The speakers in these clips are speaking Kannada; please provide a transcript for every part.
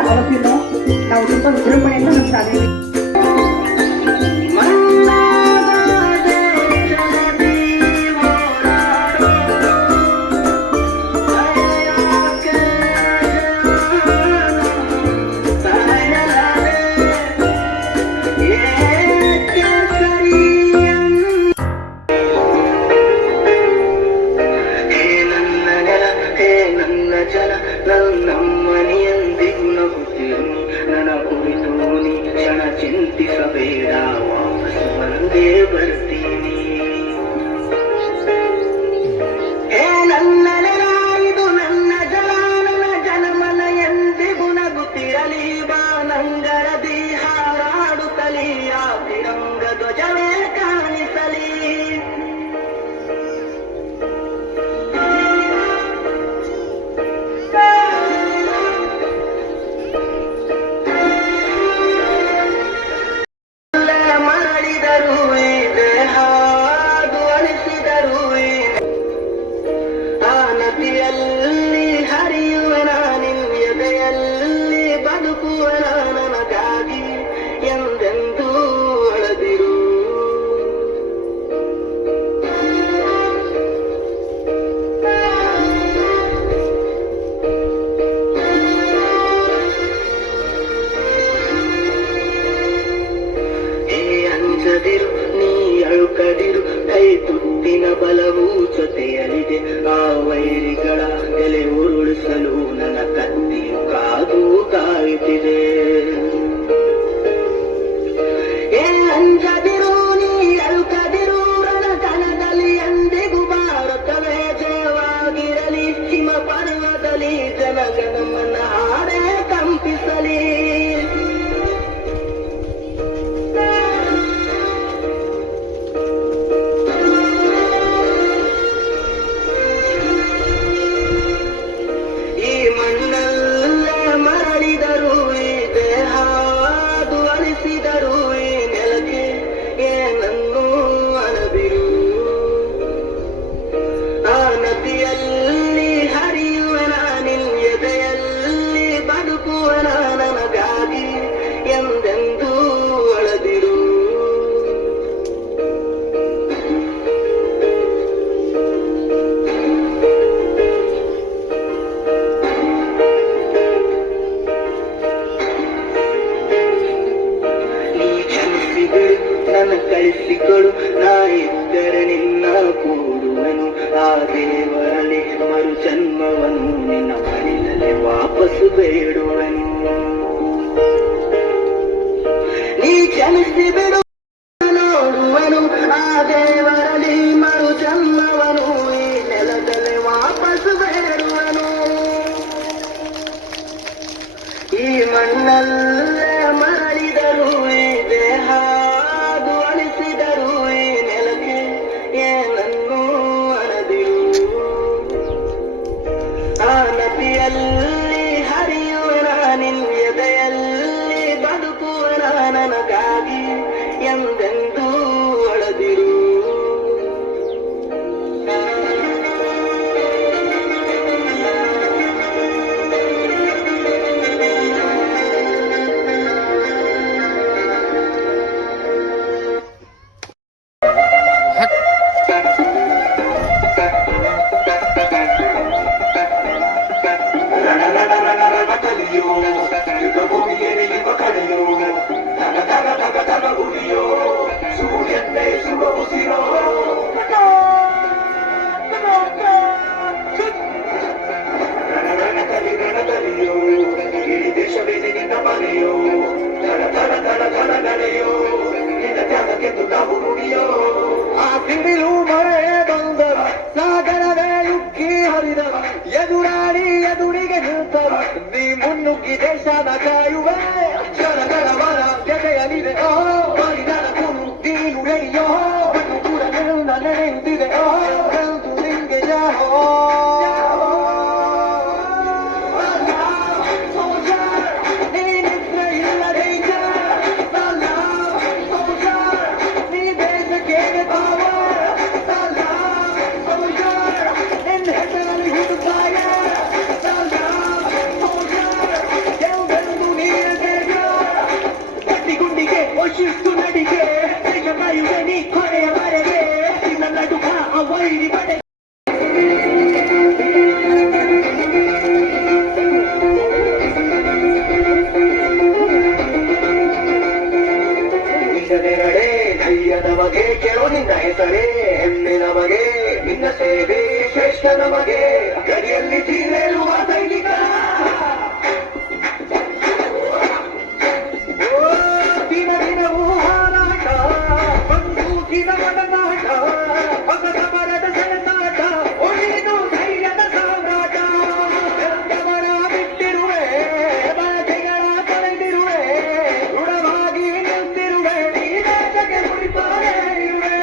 ಅವತ್ತಿನೂ ನಾವು ತುಂಬ ವಿಜೃಂಭಣೆಯಿಂದ ನಡೆಸ್ತಾ ಇದ್ದೀವಿ. ಚಿಂತಿಸಬೇಡ, ವಾಪಸ್ ಬಂದೇ ಬರ್ತೀನಿ. ಹೇ ನನ್ನ ನೆಲ, ಇದು ನನ್ನ ಜಲ, ನನ್ನ ಜನಮನ ಎಂದಿಗೂ ನಗುತ್ತಿರಲಿ. ಬಾನಂಗಳದಿ ಹಾರಾಡುತ್ತಲಿ, ಆ ತಿರಂಗ ಧ್ವಜವೇ ಕಾಣಿಸಲಿ. ನೀ ಅಳುಕದಿರು, ಕೈ ತುತ್ತಿನ ಬಲವೂ ಜೊತೆಯಲಿದೆ. ಆ ವೈರಿಗಳ ಎಲೆ ಉರುಳಿಸಲು ನನ್ನ ಕತ್ತಿಯು ಕಾದು ಕಾಯುತ್ತಿದೆ. ಅಂಜದಿರು, ನೀ ಅಳುಕದಿರು, ರಣಕಣದಲ್ಲಿ ಎಂದಿಗೂ ಭಾರತವೇ ಜಯವಾಗಿರಲಿ. ಹಿಮ ಪರ್ವದಲ್ಲಿ ಜನಗಣಮನ ಹಾಡೇ ಕಂಪಿಸಲಿ. ಕಳಿಸಿಕೊಡು, ನಾ ಇದ್ದರೆ ನಿನ್ನ ಕೂಡುವನು. ಆ ದೇವರಲ್ಲಿ ಮರು ಜನ್ಮವನು ನಿನ್ನ ಮಡಿಲಲ್ಲಿ ವಾಪಸ್ಸು ಬೇಡುವನು. ನೀ ಕ್ಷಮಿಸಿ ಬಿಡು, ನೋಡುವನು. ಆ ದೇವರಲ್ಲಿ ಮರು ಜನ್ಮವನು ಈ ನೆಲದಲ್ಲಿ ವಾಪಸ್ಸು ಬೇಡುವನು. ಈ ಮಣ್ಣಲ್ಲೇ ಮರಳಿದರು, ಈ ದೇಹ ನದಿಯಲ್ಲಿ ಹರಿಯುವನ, ನಿನ್ನ ಎದೆಯಲ್ಲಿ ಬದುಕುವನ, ನನಗಾಗಿ ಎಂದೆಂದೂ ಅಳದಿರು. ಎದುರಾಳಿ ಎದುರಿಗೆ ನಿಲ್ತರು, ನೀ ಮುನ್ನುಗ್ಗಿ ದೇಶದ ಕಾಯುವೆ. ಜನಗಳ ಮರ ಜೊತೆಯಲಿದೆ, ಮಾಡಿದನ ಕುರು ನೀನು ರೆಡಿಯೋ. ಕೂಡ ನಡೆಯುತ್ತಿದೆ, ನಿಂಗೆ ಜಾಹೋ. ನೆರಡೆ ಧೈರ್ಯ ನಮಗೆ ಕೇಳು ನಿನ್ನ ಹೆಸರೇ ಹೆಮ್ಮೆ ನಮಗೆ ನಿನ್ನ ಸೇವೆ ಶ್ರೇಷ್ಠ ನಮಗೆ ಗಡಿಯಲ್ಲಿ ತೀರೇಳುವ ಸೈನಿಕ ದಿನ ದಿನವೂ ಹಾರಾಟ ಬಂದೂಕಿನ ಒಡನಾಟ ಹೊಸದ ಮರದ ಸೆಳೆದಾಟ ಒಳಿದು ಧೈರ್ಯದ ಸಾಮ್ರಾಟ ಬೆಂದವರ ಬಿಟ್ಟಿರುವೆ ಬಳಕೆಗಳ ತೊಳೆದಿರುವೆ ದೃಢವಾಗಿ ನಿಂತಿರುವೆ ಈ ದೇಶಕ್ಕೆ ಮುಡಿಪಾರೆ ಇರುವೆ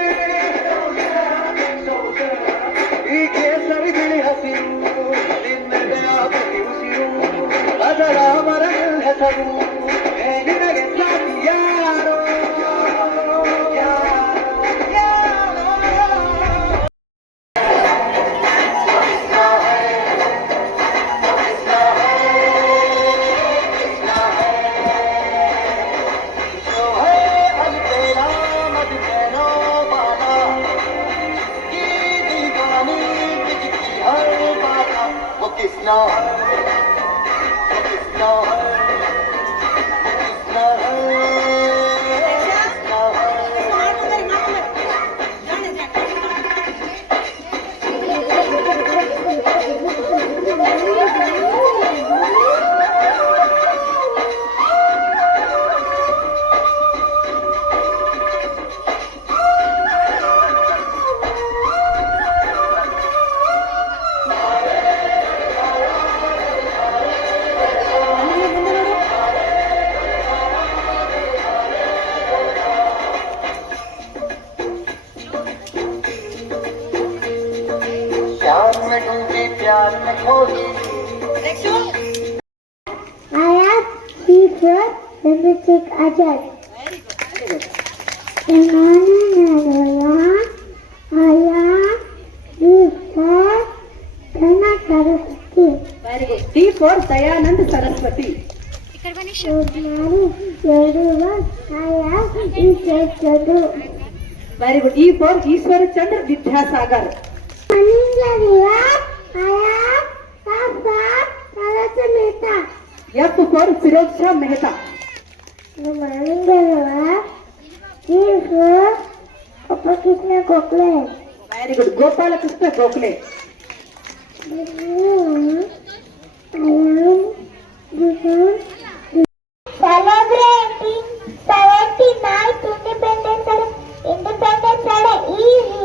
ಈ ಕೇಸರಿ ಬಿಳಿ ಹಸಿರು ನಿನ್ನೆದೆಯ ಪ್ರತಿ ಉಸಿರು ಅದರ ಮರದ ಹೆಸರು ನಿನಗೆ ಸಾಕಿ ಯಾರೋ किसना किसना प्यार में डूबी प्यार में खोई आया teacher Hendrik Ajat. आया teacher Dana Saraswati. Very good. T for Dayanand Saraswati. Good morning everyone. आया teacher Chadu. Very good. E for Ishwar Chandra Vidyasagar. Morning everyone. आया Papa Saraswati Mehta. F for Firod Shah Mehta. Good morning everyone. G for Papa Krishna Gokhale. Very good. Gopala Krishna Gokhale. Celebrating 79th Independence Day is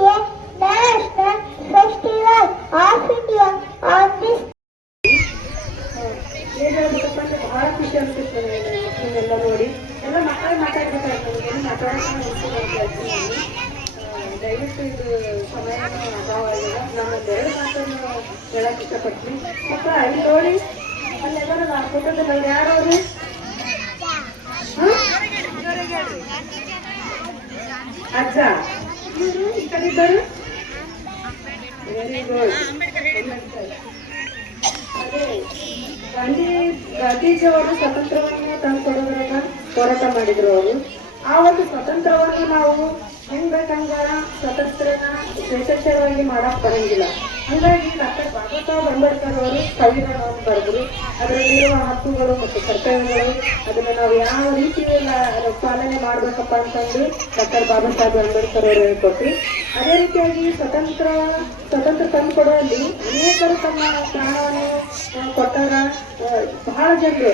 a national festival of India on this. ಬಹಳ ಖುಷಿ ಅನ್ಸುತ್ತೆ ನೀವೆಲ್ಲ ನೋಡಿ ಎಲ್ಲ ಮಕ್ಕಳು ಮಾತಾಡ್ಬೇಕಾಗ್ತದೆ ಏನು ಮಾತಾಡೋಕೆ ದಯವಿಟ್ಟು ಇದು ಸಮಯ ಅಭಾವ ಆಗಿಲ್ಲ ನಾನು ಒಂದೆರಡು ಮಾತನ್ನು ಹೇಳಕ್ಕೆ ಇಷ್ಟಪಡ್ತೀನಿ ಮಕ್ಕಳು ಅಲ್ಲಿ ನೋಡಿ ಅಲ್ಲೆಲ್ಲರೂ ಫೋಟೋದಲ್ಲಿ ಯಾರು ಅವರು ಅಜ್ಜ ಈ ಕಡೆ ಇದ್ದರು ವೆರಿ ಗುಡ್ ಅದೇ ಗಾಂಧೀಜಿಯವರು ಸ್ವಾತಂತ್ರ್ಯವನ್ನು ತಂದುಕೊಡೋದ್ರಾಗ ಹೋರಾಟ ಮಾಡಿದ್ರು ಅವರು ಆ ಒಂದು ಸ್ವತಂತ್ರವನ್ನು ನಾವು ಹೆಂಗ್ ಬೇಕಂಗ ಸ್ವತಂತ್ರನ ಯಶಸ್ವಿಯಾಗಿ ಮಾಡಕ್ ಬರಂಗಿಲ್ಲ ಹಾಗಾಗಿ ಡಾಕ್ಟರ್ ಬಾಬಾ ಸಾಹೇಬ್ ಅಂಬೇಡ್ಕರ್ ಅವರು ಸಂವಿಧಾನವನ್ನು ಬರೆದ್ರು ಅದರಲ್ಲಿರುವ ಹಕ್ಕುಗಳು ಮತ್ತು ಕರ್ತವ್ಯಗಳು ಅದನ್ನ ನಾವು ಯಾವ ರೀತಿ ಪಾಲನೆ ಮಾಡ್ಬೇಕಪ್ಪ ಅಂತಂದು ಡಾಕ್ಟರ್ ಬಾಬಾ ಸಾಹೇಬ್ ಅಂಬೇಡ್ಕರ್ ಅವರು ಹೇಳ್ಕೊಟ್ರು ಅದೇ ರೀತಿಯಾಗಿ ಸ್ವತಂತ್ರ ತಂದು ಕೊಡುವಲ್ಲಿ ಅನೇಕರು ತಮ್ಮ ಪ್ರಾಣವನ್ನು ಕೊಟ್ಟಾರ ಬಹಳ ಜನರು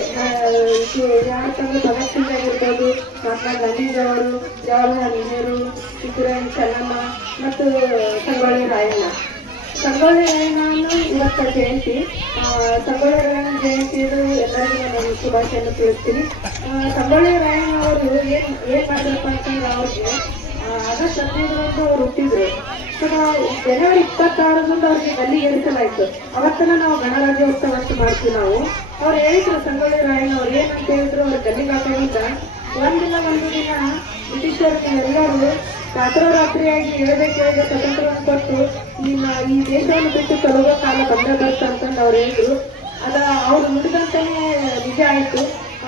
ಯಾಕಂದ್ರೆ ಭಗತ್ ಸಿಂಗ್ ಆಗಿರ್ಬೋದು ಮಹಾತ್ಮ ಗಾಂಧೀಜಿ ಅವರು ಜವಾಹರ್ಲಾಲ್ ನೆಹರು ಕಿತ್ತೂರಾಣಿ ಚೆನ್ನಮ್ಮ ಮತ್ತು ಸಂಗೊಳ್ಳಿ ರಾಯಣ್ಣ ಇವತ್ತ ಜಯಂತಿ ಸಂಗೊಳ್ಳಿ ರಾಯಣ್ಣ ಜಯಂತಿಯದು ಎಲ್ಲರಿಗೂ ನಾನು ಶುಭಾಶಯನ್ನು ತಿಳಿಸ್ತೀನಿ ಸಂಗೊಳ್ಳಿ ರಾಯಣ್ಣ ಅವರು ಏನ್ ಮಾಡಿದ್ರಪ್ಪ ಅಂತಂದ್ರೆ ಅವ್ರಿಗೆ ಆಗಸ್ಟ್ 15ರಂದು ಅವ್ರು ಹುಟ್ಟಿದ್ರು ಸೊ ನಾವು ಜನವರಿ 26ರಂದು ಅವ್ರಿಗೆ ಗಲ್ಲಿಗೆ ಇರಿಸಲಾಯ್ತು ಅವತ್ತನ್ನ ನಾವು ಗಣರಾಜ್ಯೋತ್ಸವ ಅಂತ ಮಾಡ್ತೀವಿ ನಾವು ಅವ್ರು ಹೇಳಿದ್ರು ಸಂಗೊಳ್ಳಿ ರಾಯಣ್ಣ ಅವ್ರು ಏನಂತ ಹೇಳಿದ್ರು ಅವ್ರ ಗಲ್ಲಿಗೆ ಹಾಕೋದ್ರಿಂದ ಒಂದು ದಿನ ಬ್ರಿಟಿಷರಿಗೆ ಎಲ್ಲರೂ ರಾತ್ರೋರಾತ್ರಿಯಾಗಿ ಹೇಳಬೇಕು ಸ್ವತಂತ್ರವನ್ನು ಕೊಟ್ಟು ಈ ದೇಶವನ್ನು ಬಿಟ್ಟು ತೊಲಗೋ ಕಾಲ ಬಂದ ಅಂತಂದು ಅವ್ರು ಹೇಳಿದ್ರು ಅವ್ರು ನುಡಿದಂತಾನೆ ನಿಜ ಆಯ್ತು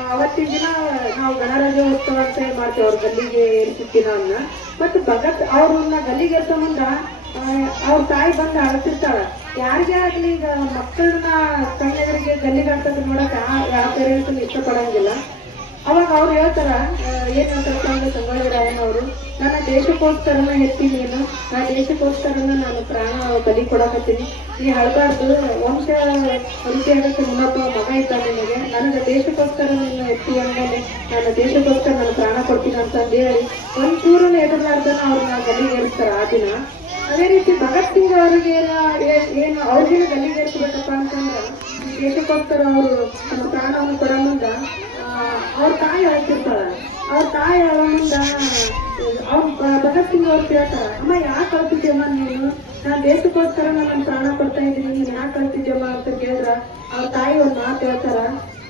ಅವತ್ತಿನ ದಿನ ನಾವು ಗಣರಾಜ್ಯೋತ್ಸವ ಅಂತ ಮಾಡ್ತೀವಿ ಅವ್ರ ಗಲ್ಲಿಗೆ ಏರಿಸಿದ ದಿನವನ್ನ ಮತ್ತು ಭಗತ್ ಅವ್ರನ್ನ ಗಲ್ಲಿಗೆ ಏರ್ಸೋ ಮುಂದ ಅವ್ರ ತಾಯಿ ಬಂದು ಅಳತಿರ್ತಾಳ ಯಾರಿಗೇ ಆಗ್ಲಿ ಈಗ ಮಕ್ಕಳನ್ನ ಕಣ್ಣೆದರಿಗೆ ಗಲ್ಲಿಗೆ ಹಾಕೋದು ನೋಡಕ್ ಯಾವ ಪೇರೆಂಟ್ಸ್ ಇಷ್ಟಪಡಂಗಿಲ್ಲ ಅವಾಗ ಅವ್ರು ಹೇಳ್ತಾರ ಏನ್ ಹೇಳ್ತಾರಪ್ಪ ಅಂದ್ರೆ ಸಂಗೊಳ್ಳಿ ರಾಯಣ್ಣವರು, ನನ್ನ ದೇಶಕ್ಕೋಸ್ಕರನ ಹೆತ್ತಿ ನೀನು, ನಾ ದೇಶಕ್ಕೋಸ್ಕರನ ನಾನು ಪ್ರಾಣ ಬಲಿ ಕೊಡಕತ್ತೀನಿ, ನೀ ಹಳಬಾರ್ದು, ವಂಶ ವೃದ್ಧಿ ಆಗಕ್ಕೆ ಇನ್ನೊಬ್ಬ ಮಗ ಇದ್ದ ನಿನಗೆ, ನನಗೆ ದೇಶಕ್ಕೋಸ್ಕರ ನೀನು ಎತ್ತಿ ಅಂದ್ಮೇಲೆ ನಾನು ದೇಶಕ್ಕೋಸ್ಕರ ನಾನು ಪ್ರಾಣ ಕೊಡ್ತೀನಿ ಅಂತಂದು ಹೇಳಿ ಒಂಚೂರನ್ನ ಎದುರ್ಲಾರ್ದನ ಅವ್ರನ್ನ ಗಲ್ಲಿಗೇರಿಸ್ತಾರ ಆ ದಿನ. ಅದೇ ರೀತಿ ಭಗತ್ ಸಿಂಗ್ ಅವರಿಗೆ ಏನು ಅವ್ರಿಗೇನು ಗಲ್ಲಿಗೇರಿಸ್ಬೇಕಪ್ಪ ಅಂತಂದ್ರೆ ದೇಶಕ್ಕೋಸ್ಕರ ಅವರು ತಮ್ಮ ಪ್ರಾಣವನ್ನು ಕೊಡೋ ಮುಂದ ಅವ್ರ ತಾಯಿ ಹೇಳ್ತಿರ್ತಾಳ. ಅವ್ರ ತಾಯಿ ಹೇಳೋ ಮುಂದ ಅವ್ರ ಭಗತ್ ಸಿಂಗ್ ಅವ್ರು ಕೇಳ್ತಾರ, ಅಮ್ಮ ಯಾಕೆ ಕಳ್ತಿದ್ಯಮ್ಮ ನೀನು, ನಾನು ದೇಶಕ್ಕೋಸ್ಕರ ನನ್ನ ಪ್ರಾಣ ಕೊಡ್ತಾ ಇದ್ದೀನಿ, ನೀನು ಯಾಕೆ ಕಳ್ತಿದ್ಯಮ್ಮ ಅಂತ ಕೇಳಿದ್ರ ಅವ್ರ ತಾಯಿ ಒಂದು ಮಾತು ಹೇಳ್ತಾರ,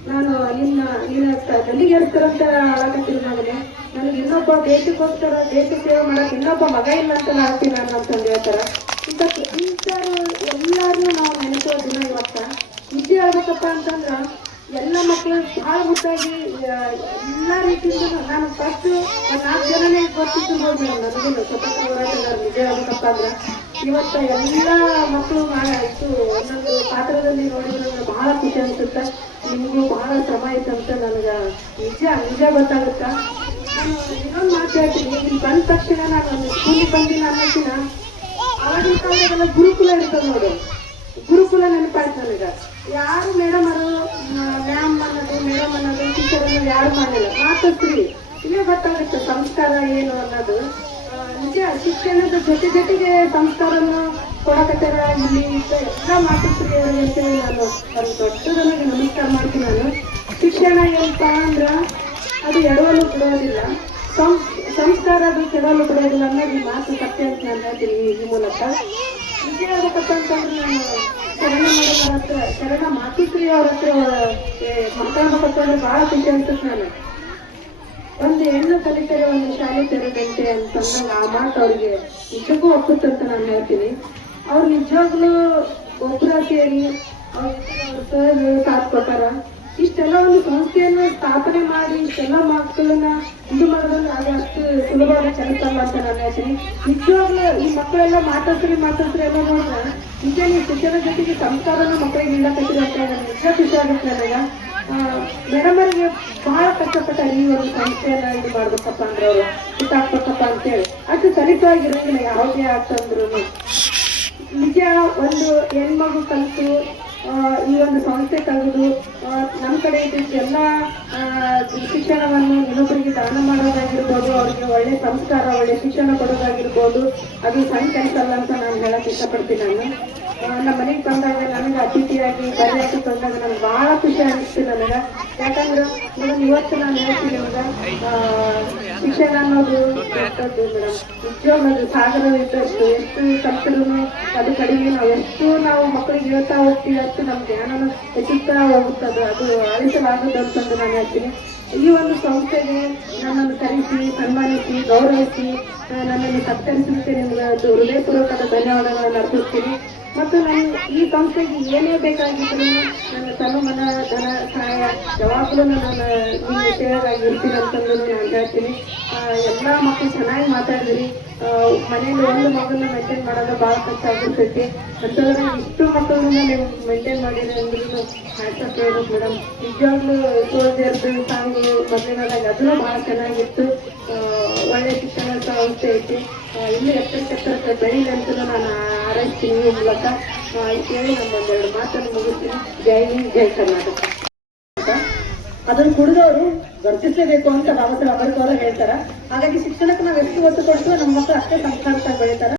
ನಾನು ನೀನು ಗಲ್ಲಿಗೇರಿಸ್ತಾರಂತ ಹಾಳಾಕತ್ತೀನಿ ಮಗನೇ, ನನಗೆ ಇನ್ನೊಬ್ಬ ದೇಶಕ್ಕೋಸ್ಕರ ದೇಶ ಸೇವೆ ಮಾಡಕ್ಕೆ ಇನ್ನೊಬ್ಬ ಮಗ ಇಲ್ಲ ಅಂತ ಆಗ್ತೀನಿ ನಾನು ಅಂತಂದು ಹೇಳ್ತಾರ. ಇಂಥವ್ರು ಎಲ್ಲಾರನ್ನೂ ನಾವು ನೆನೆಸೋ ದಿನ ಇವತ್ತ. ನಿಜ ಹೇಳ್ಬೇಕಪ್ಪ ಅಂತಂದ್ರ ಎಲ್ಲ ಮಕ್ಕಳು ಭಾಳ ಮುದ್ದಾಗಿ ಎಲ್ಲ ರೀತಿಯಿಂದ ನಾನು ಫಸ್ಟ್ 4 ಜನನೇ ಗೊತ್ತಿರ್ಬೋದು ನನಗೂ ಸ್ವತಂತ್ರ ಹೋರಾಟಗಾರ. ನಿಜ ಹೇಳ್ಬೇಕಪ್ಪ ಅಂದ್ರ ಇವತ್ತ ಎಲ್ಲ ಮಕ್ಕಳು ಇತ್ತು ಒಂದೊಂದು ಪಾತ್ರದಲ್ಲಿ ನೋಡಿದ್ರೆ ನನಗೆ ಬಹಳ ಖುಷಿ ಅನ್ಸುತ್ತೆ. ನಿಮಗೂ ಬಹಳ ಶ್ರಮ ಐತಂತ ನನಗೆ ನಿಜ ಗೊತ್ತಾಗುತ್ತ. ನಾನು ಇನ್ನೊಂದು ಮಾತು ಹೇಳ್ತೀನಿ, ಇಲ್ಲಿ ಬಂದ ತಕ್ಷಣ ನಾನು ಸ್ಕೂಲಿಗೆ ಬಂದಿಲ್ಲ ಅನ್ನೋಕಿನ ಅವಾಗಿನ ಕಾಲದಾಗೆಲ್ಲ ಗುರುಕುಲ ಇರ್ತದೆ ನೋಡು, ಗುರುಕುಲ ನೆನಪಾಯ್ತು ನನಗೆ. ಯಾರು ಮೇಡಮ್ ಮ್ಯಾಮ್ ಅನ್ನೋದು ಮೇಡಮ್ ಅನ್ನೋದು ಟೀಚರ್ ಅನ್ನೋದು ಯಾರು ಮಾಡಿಲ್ಲ, ಮಾತಾಡ್ತೀವಿ ಇಲ್ಲೇ ಗೊತ್ತಾಗುತ್ತೆ ಸಂಸ್ಕಾರ ಏನು ಅನ್ನೋದು. ನಿಜ ಶಿಕ್ಷಣದ ಜೊತೆಗೆ ಸಂಸ್ಕಾರವನ್ನು ಕೊಡಕತ್ತಾರ ಇಲ್ಲಿ ಎಲ್ಲ ಮಾತಾಡ್ತೀವಿ ಅಂತೇಳಿ ನಾನು ಅವ್ರಿಗೆ ದೊಡ್ಡದನ್ನಾಗಿ ನಮಸ್ಕಾರ ಮಾಡ್ತೀನಿ. ನಾನು ಶಿಕ್ಷಣ ಏನಪ್ಪ ಅಂದ್ರೆ ಅದು ಎಡವಲು ಬಿಡೋದಿಲ್ಲ, ಸಂಸ್ಕಾರ ಅದು ಕೆಡವಲು ಬಿಡೋದಿಲ್ಲ ಅನ್ನೋದು ಈ ಮಾತು ಸತ್ಯ ಅಂತ ನಾನು ಹೇಳ್ತೀನಿ ಈ ಮೂಲಕ. ನಿಜ ಹೇಳ್ಬೇಕಪ್ಪ ಅಂತಂದ್ರೆ ನಾನು ಶರಣ ಮಾತುಶ್ರೀ ಅವ್ರ ಹತ್ರ ಮಾತಾಡ್ಬೇಕಂತಂದ್ರೆ ಬಹಳ ಖುಷಿ ಅನ್ಸುತ್ತೆ. ನಾನು ಒಂದು ಹೆಣ್ಣು ಕಲಿತರೆ ಒಂದು ಶಾಲೆ ತೆರೆದಂತೆ ಅಂತಂದಾಗ ಆ ಮಾತು ಅವ್ರಿಗೆ ನಿಜಕ್ಕೂ ಒಪ್ಪುತ್ತಂತ ನಾನು ಹೇಳ್ತೀನಿ. ಅವ್ರು ನಿಜವಾಗ್ಲೂ ಒಬ್ಬರ ಸೇರಿ ಅವ್ರ ಸರ್ ಸಾಥ್ ಕೊಟ್ಟಾರ. ಇಷ್ಟೆಲ್ಲ ಒಂದು ಸಂಸ್ಥೆಯನ್ನು ಸ್ಥಾಪನೆ ಮಾಡಿ ಇಷ್ಟೆಲ್ಲ ಮಕ್ಕಳನ್ನ ಇದು ಮಾಡೋದಂದ್ರೆ ಅದು ಅಷ್ಟು ಸುಲಭವಾದ ಕೆಲಸ ಅಲ್ಲ ಅಂತ ನಾನು ಹೇಳ್ತೀನಿ. ನಿಜವಾಗ್ಲೂ ಈ ಮಕ್ಕಳೆಲ್ಲ ಮಾತಾಡ್ಸ್ರಿ ಎಲ್ಲ ನೋಡಿದ್ರೆ ನಿಜ ನೀವು ಶಿಕ್ಷಣ ಜೊತೆಗೆ ಸಂಸ್ಕಾರನ ಮಕ್ಕಳಿಗೆ ನೀಡಕತ್ತೀರಿ ಅಂತ ನನಗೆ ನಿಜ ಖುಷಿ ಆಗುತ್ತೆ. ನನಗೆ ಮೇಡಮ್ ಅವರಿಗೆ ಬಹಳ ಕಷ್ಟಪಟ್ಟಾರೆ ಈ ಒಂದು ಸಂಸ್ಥೆಯನ್ನ ಇದು ಮಾಡ್ಬೇಕಪ್ಪ ಅಂದ್ರೆ ಅವರು ಇಟ್ಟಾಕ್ಬೇಕಪ್ಪ ಅಂತೇಳಿ. ಅಷ್ಟು ಸಲಿತವಾಗಿರಂಗಿಲ್ಲ ಯಾವುದೇ ಆಗ್ತಂದ್ರು. ನಿಜ ಒಂದು ಹೆಣ್ಮಗು ಕಲಿತು ಈ ಒಂದು ಸಂಸ್ಥೆ ತೆಗೆದು ನಮ್ಮ ಕಡೆ ಎಲ್ಲ ಶಿಕ್ಷಣವನ್ನು ಇನ್ನೊಬ್ಬರಿಗೆ ದಾನ ಮಾಡೋದಾಗಿರ್ಬೋದು, ಅವ್ರಿಗೆ ಒಳ್ಳೆ ಸಂಸ್ಕಾರ ಒಳ್ಳೆ ಶಿಕ್ಷಣ ಕೊಡೋದಾಗಿರ್ಬೋದು, ಅದು ಸಣ್ಣ ಕೆಲಸ ಅಲ್ಲ ಅಂತ ನಾನು ಹೇಳಕ್ ಇಷ್ಟಪಡ್ತೀನಿ. ನಾನು ನಮ್ಮ ಮನೆಗೆ ಬಂದಾಗ ನನಗೆ ಅತಿಥಿಯಾಗಿ ಬರ್ಯಾಕೆ ಬಂದಾಗ ನನಗೆ ಬಹಳ ಖುಷಿ ಅನಿಸ್ತು ನನಗೆ. ಯಾಕಂದ್ರೆ ಮೇಡಮ್ ಇವತ್ತು ನಾನು ಹೇಳ್ತೀನಿ ನಿಮ್ಗೆ ಶಿಕ್ಷಣ ಅನ್ನೋದು ದೊಡ್ಡದ್ದು ಮೇಡಮ್. ನಿಜವಾಗ್ಲೂ ಸಾಗರ ಇದ್ದಷ್ಟು ಎಷ್ಟು ಕಲ್ತರೂ ಅದು ಕಡಿಮೆ. ನಾವು ಮಕ್ಕಳಿಗೆ ಹೇಳ್ತಾ ಹೋಗ್ತೀವಿ ಅಷ್ಟು ನಮ್ಮ ಜ್ಞಾನನ ಹೆಚ್ಚುತ್ತಾ ಹೋಗುತ್ತದೆ, ಅದು ಅಳಿಸಲಾಗದು ಅಂತಂದು ನಾನು ಹೇಳ್ತೀನಿ. ಈ ಒಂದು ಸಂಸ್ಥೆಗೆ ನನ್ನನ್ನು ಕರೆಸಿ ಸನ್ಮಾನಿಸಿ ಗೌರವಿಸಿ ನನ್ನನ್ನು ಸತ್ಕರಿಸಲಿಕ್ಕೆ ನಿಮ್ಗೆ ಹೃದಯಪೂರ್ವಕದ ಧನ್ಯವಾದಗಳನ್ನು ಅರ್ಪಿಸ್ತೀನಿ. ಮತ್ತು ನಾನು ಈ ಸಂಸ್ಥೆಗೆ ಏನೇ ಬೇಕಾಗಿದ್ರು ನನ್ನ ತನುಮನ ಧನ ಸಹಾಯ ಯಾವಾಗಲೂ ನಾನು ನಿಮ್ಮ ಸೇವೆಗಾಗಿ ಇರ್ತೀನಿ ಅಂತಂದು ನಾನು ಹೇಳ್ತೀನಿ. ಎಲ್ಲ ಮಕ್ಕಳು ಚೆನ್ನಾಗಿ ಮಾತಾಡಿದ್ರಿ. ಮನೆಯಲ್ಲಿ ಒಂದು ಮಗನ್ನ ಮೇಂಟೈನ್ ಮಾಡೋದು ಭಾಳ ಕಷ್ಟ ಆಗಿರ್ತೈತಿ ಅಂತಂದ್ರೆ ಇಷ್ಟು ಮಕ್ಕಳನ್ನ ನೀವು ಮೇಂಟೈನ್ ಮಾಡಿದ್ರೆ ಅಂದ್ರೂ ಹ್ಯಾಟ್ಸಪ್ ಹೇಳ್ಬೇಕು ಮೇಡಮ್. ನಿಜವಾಗ್ಲೂ ಸೋಲ್ಜರ್ದು ಸಾಂಗು ಮೊದಲಿನದಾಗ ಅದನ್ನು ಭಾಳ ಚೆನ್ನಾಗಿತ್ತು. ಒಳ್ಳೆ ಶಿಕ್ಷಣ ಸಂಸ್ಥೆ ಐತಿ. ಇನ್ನೂ ಎತ್ತರಕ್ಕೆ ಬೆಳೀಲಿ ಅಂತ ನಾನು ಹಾರೈಸ್ತೀನಿ ಈ ಮೂಲಕ. ಹೇಳಿ ನಾನು ಒಂದೆರಡು ಮಾತನ್ನು ಮುಗಿಸ್ತೀನಿ. ಜೈ ಹಿಂದ್ ಜೈ ಕರ್ನಾಟಕ. ಅದನ್ನು ಕುಡಿದವರು ವರ್ತಿಸಲೇಬೇಕು ಅಂತ ಬಾಬಾ ಸಾಹೇಬ್ ಅಂಬೇಡ್ಕರ್ ಅವರು ಹೇಳ್ತಾರ. ಹಾಗಾಗಿ ಶಿಕ್ಷಣಕ್ಕೆ ನಾವು ಎಷ್ಟು ಒತ್ತು ಕೊಡ್ತೀವೋ ನಮ್ಮ ಮಕ್ಕಳು ಅಷ್ಟೇ ಸಂಸ್ಕಾರವಾಗಿ ಬೆಳೀತಾರ.